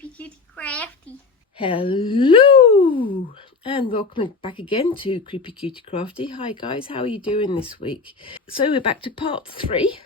Creepy Cutie Crafty. Hello and welcome back again to Creepy Cutie Crafty. Hi guys, how are you doing this week? So we're back to part 3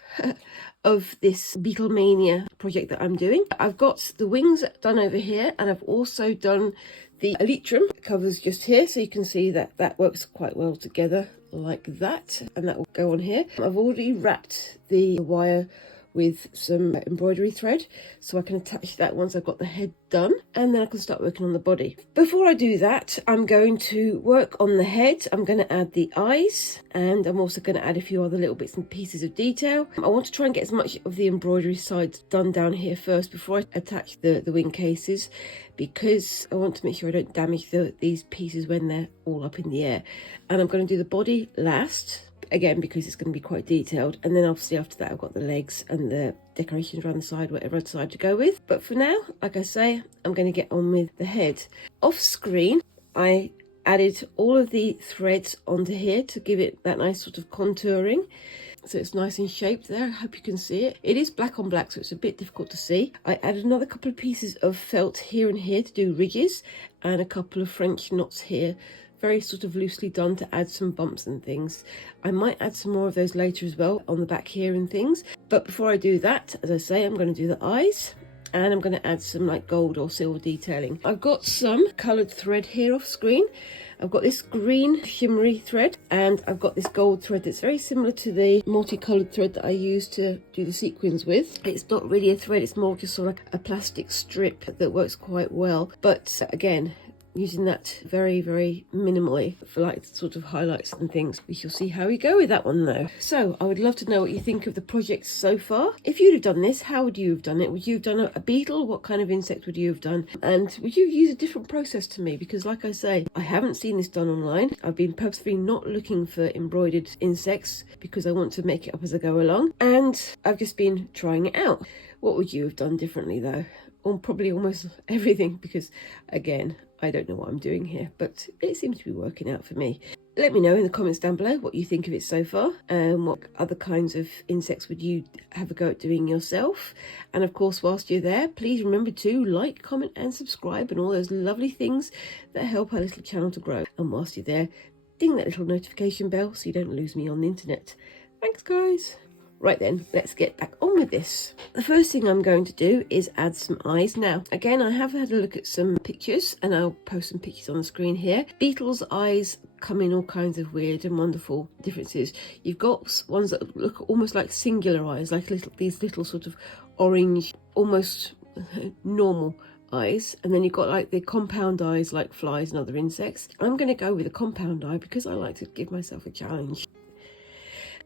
of this Beetlemania project that I'm doing. I've got the wings done over here and I've also done the elytra covers just here, so you can see that that works quite well together like that, and that will go on here. I've already wrapped the wire with some embroidery thread so I can attach that once I've got the head done, and then I can start working on the body. Before I do that, I'm going to work on the head. I'm going to add the eyes, and I'm also going to add a few other little bits and pieces of detail. I want to try and get as much of the embroidery side done down here first before I attach the wing cases, because I want to make sure I don't damage these pieces when they're all up in the air. And I'm going to do the body last, again because it's going to be quite detailed, and then obviously after that I've got the legs and the decorations around the side, whatever I decide to go with. But for now, like I say, I'm going to get on with the head. Off screen I added all of the threads onto here to give it that nice sort of contouring, so it's nice and shaped there. I hope you can see it. It is black on black, so it's a bit difficult to see. I added another couple of pieces of felt here and here to do ridges, and a couple of French knots here, very sort of loosely done to add some bumps and things. I might add some more of those later as well on the back here and things. But before I do that, as I say, I'm going to do the eyes, and I'm going to add some like gold or silver detailing. I've got some coloured thread here off screen. I've got this green shimmery thread, and I've got this gold thread that's very similar to the multicoloured thread that I used to do the sequins with. It's not really a thread, it's more just sort of like a plastic strip that works quite well. But again, using that very, very minimally for like sort of highlights and things. We shall see how we go with that one though. So I would love to know what you think of the project so far. If you'd have done this, how would you have done it? Would you have done a beetle? What kind of insect would you have done? And would you use a different process to me? Because like I say, I haven't seen this done online. I've been purposefully not looking for embroidered insects because I want to make it up as I go along, and I've just been trying it out. What would you have done differently though? Or probably almost everything, because again, I don't know what I'm doing here, but it seems to be working out for me. Let me know in the comments down below what you think of it so far, and what other kinds of insects would you have a go at doing yourself. And of course, whilst you're there, please remember to like, comment and subscribe and all those lovely things that help our little channel to grow. And whilst you're there, ding that little notification bell so you don't lose me on the internet. Thanks guys. Right then, let's get back on with this. The first thing I'm going to do is add some eyes. Now, again, I have had a look at some pictures, and I'll post some pictures on the screen here. Beetles' eyes come in all kinds of weird and wonderful differences. You've got ones that look almost like singular eyes, like these little sort of orange, almost normal eyes, and then you've got like the compound eyes like flies and other insects. I'm going to go with a compound eye because I like to give myself a challenge.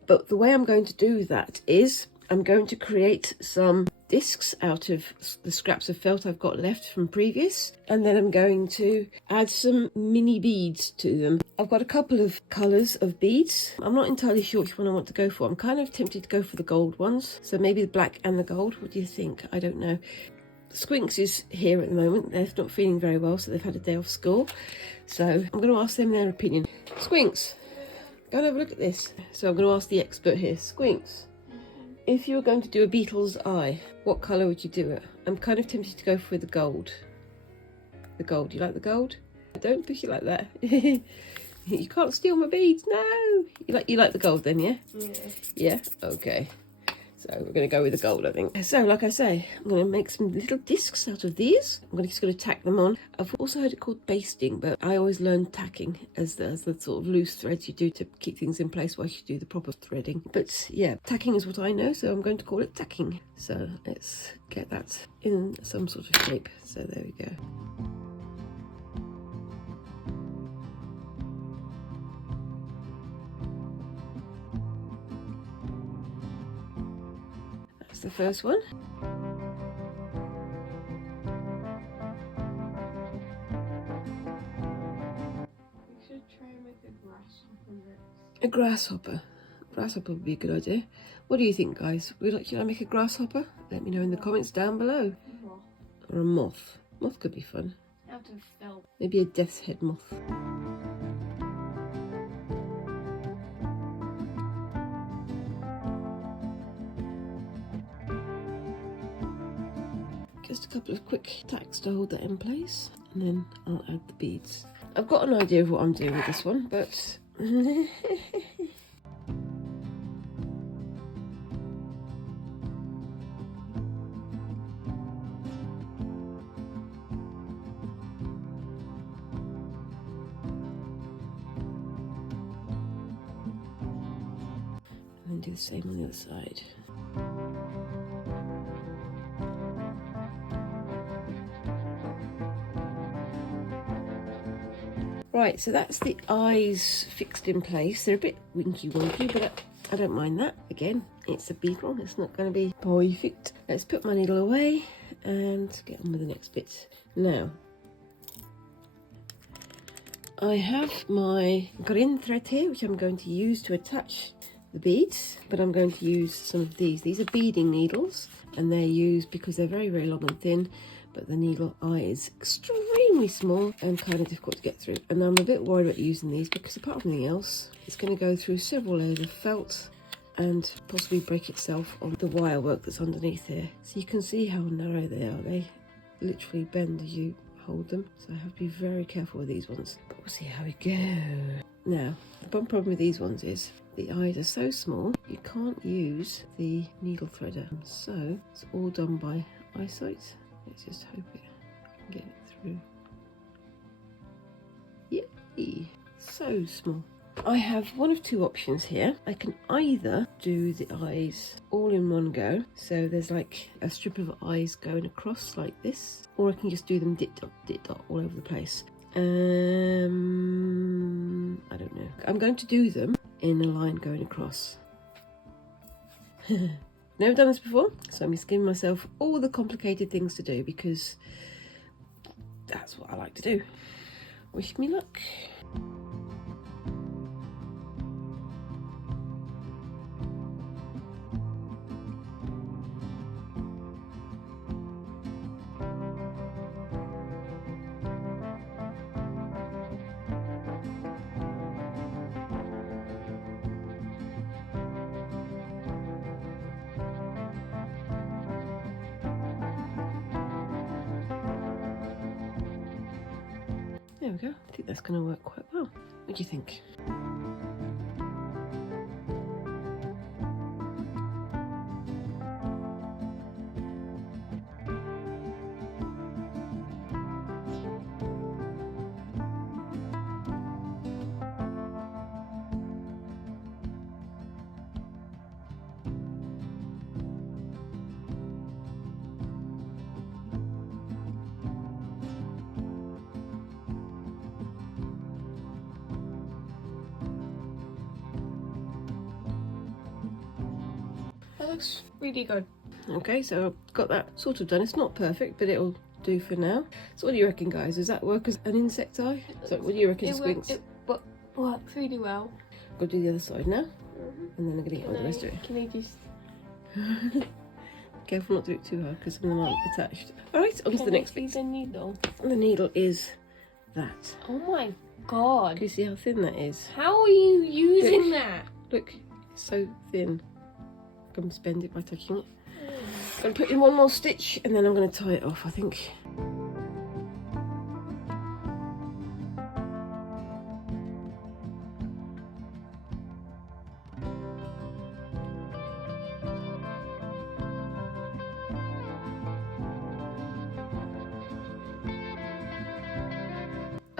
But the way I'm going to do that is I'm going to create some discs out of the scraps of felt I've got left from previous, and then I'm going to add some mini beads to them. I've got a couple of colours of beads. I'm not entirely sure which one I want to go for. I'm kind of tempted to go for the gold ones, so maybe the black and the gold. What do you think? I don't know. Squinks is here at the moment. They're not feeling very well, so they've had a day off school. So I'm going to ask them their opinion. Squinks, go and have a look at this. So I'm going to ask the expert here. Squinks, if you were going to do a beetle's eye, what colour would you do it? I'm kind of tempted to go for the gold. The gold. You like the gold? Don't push it like that. You can't steal my beads. No. You like the gold then, yeah? Yeah. Yeah? Okay. So we're going to go with the gold, I think. So like I say, I'm going to make some little discs out of these. I'm just going to tack them on. I've also heard it called basting, but I always learn tacking as the sort of loose threads you do to keep things in place while you do the proper threading. But yeah, tacking is what I know, so I'm going to call it tacking. So let's get that in some sort of shape. So there we go. The first one. We should try and make a grasshopper next. A grasshopper. Grasshopper would be a good idea. What do you think, guys? Should I make a grasshopper? Let me know in the comments down below. Moth. Or a moth. Moth could be fun. Out of felt. Maybe a death's head moth. a couple of quick tacks to hold that in place, and then I'll add the beads. I've got an idea of what I'm doing with this one, but and then do the same on the other side. Right, so that's the eyes fixed in place. They're a bit winky wonky, but I don't mind that. Again, it's a beetle, it's not going to be perfect. Let's put my needle away and get on with the next bit. Now, I have my green thread here, which I'm going to use to attach the beads, but I'm going to use some of these. These are beading needles, and they're used because they're very, very long and thin, but the needle eye is extremely small and kind of difficult to get through. And I'm a bit worried about using these because apart from anything else, it's going to go through several layers of felt and possibly break itself on the wire work that's underneath here. So you can see how narrow they are. They literally bend as you hold them. So I have to be very careful with these ones. But we'll see how we go. Now, the one problem with these ones is the eyes are so small, you can't use the needle threader. So it's all done by eyesight. Let's just hope it can get it through. Yay! So small. I have one of two options here. I can either do the eyes all in one go, so there's like a strip of eyes going across like this, or I can just do them dit dot all over the place. I don't know. I'm going to do them in a line going across. Never done this before, so I'm just giving myself all the complicated things to do because that's what I like to do. Wish me luck. There we go. I think that's going to work quite well. What do you think? That looks really good. Okay, so I've got that sort of done. It's not perfect, but it'll do for now. So what do you reckon, guys? Does that work as an insect eye? So what do you reckon, Squinks? It works really well. Go do the other side now, and then I'm going to get on the rest of it. Can I just... Careful not to do it too hard because some of them aren't attached. Alright, on to the next bit. The needle. The needle is that. Oh my god. Can you see how thin that is? How are you using that? Look, it's so thin. I'm going to bend it by touching it. I'm going to put in one more stitch and then I'm going to tie it off, I think.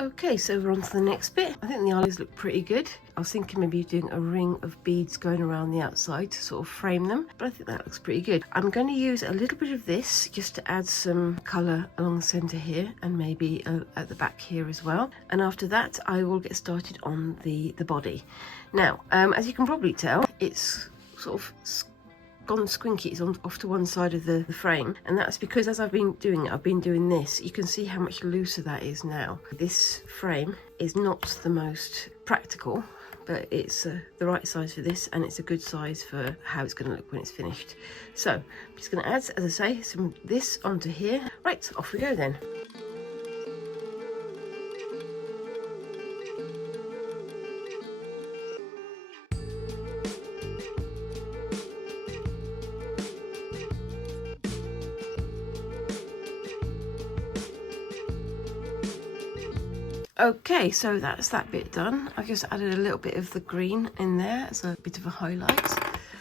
Okay, so we're on to the next bit. I think the eyes look pretty good. I was thinking maybe doing a ring of beads going around the outside to sort of frame them, but I think that looks pretty good. I'm going to use a little bit of this just to add some colour along the centre here and maybe at the back here as well. And after that, I will get started on the body. Now, as you can probably tell, it's sort of gone squinky. It's off to one side of the frame, and that's because as I've been doing it, I've been doing this. You can see how much looser that is now. This frame is not the most practical, but it's the right size for this, and it's a good size for how it's going to look when it's finished. So I'm just going to add, as I say, some of this onto here. Right, off we go then. Okay, so that's that bit done. I've just added a little bit of the green in there as a bit of a highlight.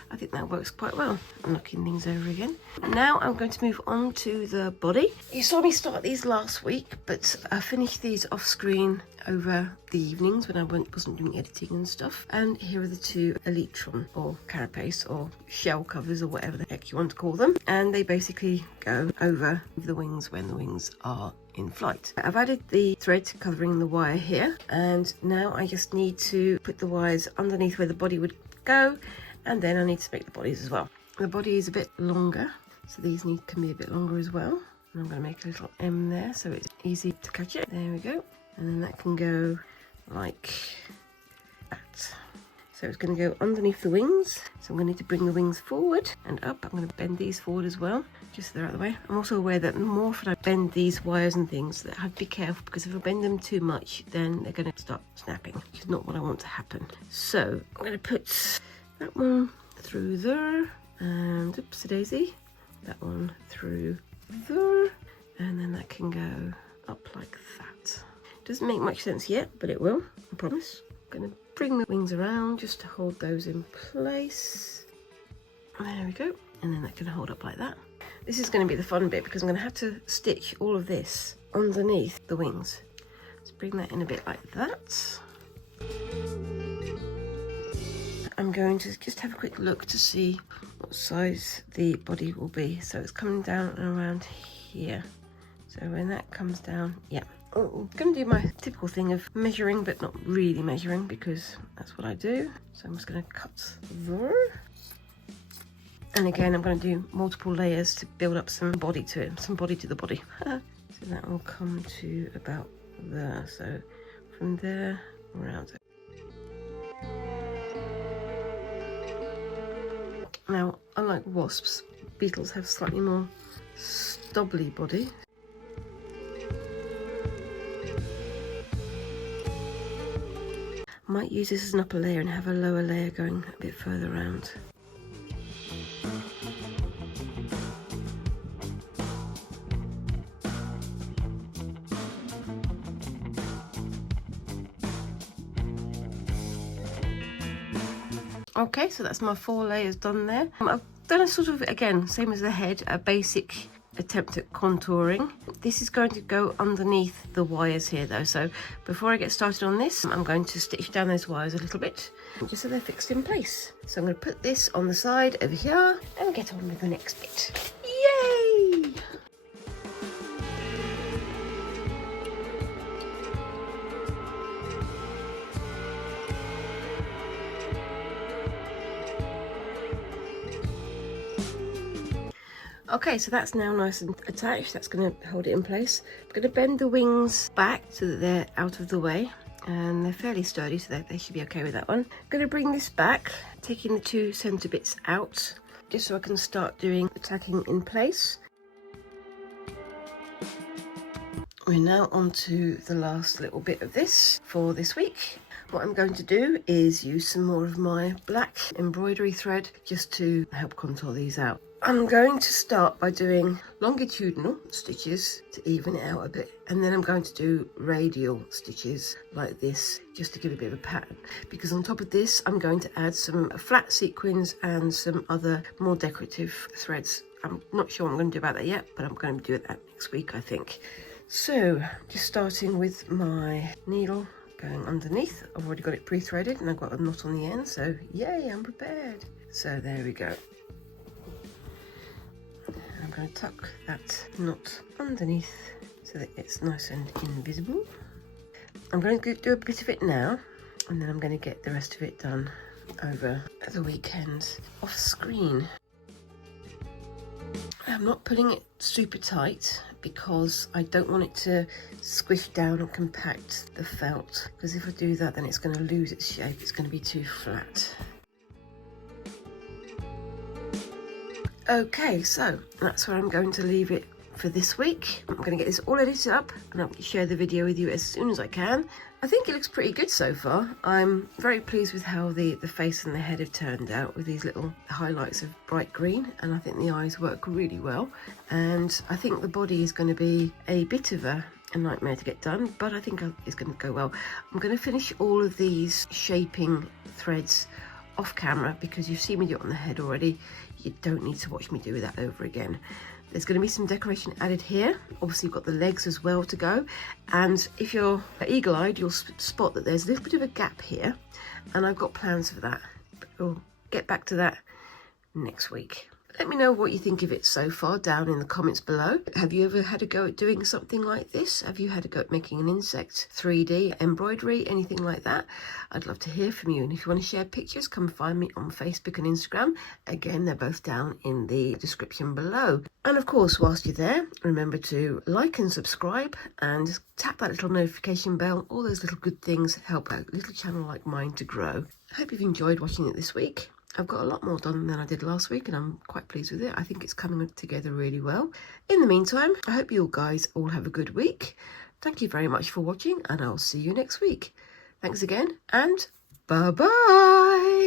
I think that works quite well. I'm knocking things over again. Now I'm going to move on to the body. You saw me start these last week, but I finished these off screen over the evenings when I wasn't doing editing and stuff. And here are the two elytra or carapace or shell covers or whatever the heck you want to call them. And they basically go over the wings when the wings are in flight. I've added the thread covering the wire here, and now I just need to put the wires underneath where the body would go, and then I need to make the bodies as well. The body is a bit longer, so these can be a bit longer as well. And I'm going to make a little M there so it's easy to catch it. There we go. And then that can go like that. So it's going to go underneath the wings. So I'm going to need to bring the wings forward and up. I'm going to bend these forward as well, just so they're out of the way. I'm also aware that the more often I bend these wires and things, that I have to be careful, because if I bend them too much, then they're going to start snapping, which is not what I want to happen. So I'm going to put that one through there, and oopsie daisy, that one through there, and then that can go up like that. Doesn't make much sense yet, but it will, I promise. I'm going to bring the wings around just to hold those in place. There we go, and then that can hold up like that. This is going to be the fun bit, because I'm going to have to stitch all of this underneath the wings. Let's bring that in a bit like that. I'm going to just have a quick look to see what size the body will be. So it's coming down around here. So when that comes down, yeah. Oh, I'm going to do my typical thing of measuring, but not really measuring, because that's what I do. So I'm just going to cut there. And again, I'm going to do multiple layers to build up some body to it, some body to the body. So that will come to about there. So from there around it. Now, unlike wasps, beetles have slightly more stubbly body. I might use this as an upper layer and have a lower layer going a bit further around. Okay, so that's my 4 layers done there. I've done a sort of, again, same as the head, a basic attempt at contouring. This is going to go underneath the wires here though, so before I get started on this, I'm going to stitch down those wires a little bit, just so they're fixed in place. So I'm going to put this on the side over here and get on with the next bit. Yay! Okay, so that's now nice and attached. That's going to hold it in place. I'm going to bend the wings back so that they're out of the way, and they're fairly sturdy, so they should be okay with that one. I'm going to bring this back, taking the 2 center bits out, just so I can start doing the tacking in place. We're now on to the last little bit of this for this week. What I'm going to do is use some more of my black embroidery thread just to help contour these out. I'm going to start by doing longitudinal stitches to even it out a bit, and then I'm going to do radial stitches like this just to give a bit of a pattern, because on top of this I'm going to add some flat sequins and some other more decorative threads. I'm not sure what I'm going to do about that yet, but I'm going to do that next week, I think. So just starting with my needle going underneath. I've already got it pre-threaded and I've got a knot on the end, so yay, I'm prepared. So there we go. I'm going to tuck that knot underneath so that it's nice and invisible. I'm going to do a bit of it now, and then I'm going to get the rest of it done over the weekend off screen. I'm not putting it super tight because I don't want it to squish down and compact the felt, because if I do that then it's going to lose its shape, it's going to be too flat. Okay, so that's where I'm going to leave it for this week. I'm going to get this all edited up and I'll share the video with you as soon as I can. I think it looks pretty good so far. I'm very pleased with how the face and the head have turned out with these little highlights of bright green, and I think the eyes work really well. And I think the body is going to be a bit of a a nightmare to get done, but I think it's going to go well. I'm going to finish all of these shaping threads off camera because you've seen me do it on the head already. You don't need to watch me do that over again. There's going to be some decoration added here. Obviously, you've got the legs as well to go. And if you're eagle-eyed, you'll spot that there's a little bit of a gap here. And I've got plans for that. But we'll get back to that next week. Let me know what you think of it so far down in the comments below. Have you ever had a go at doing something like this? Have you had a go at making an insect, 3D, embroidery, anything like that? I'd love to hear from you. And if you want to share pictures, come find me on Facebook and Instagram. Again, they're both down in the description below. And of course, whilst you're there, remember to like and subscribe and tap that little notification bell. All those little good things help a little channel like mine to grow. I hope you've enjoyed watching it this week. I've got a lot more done than I did last week and I'm quite pleased with it. I think it's coming together really well. In the meantime, I hope you guys all have a good week. Thank you very much for watching and I'll see you next week. Thanks again and bye-bye.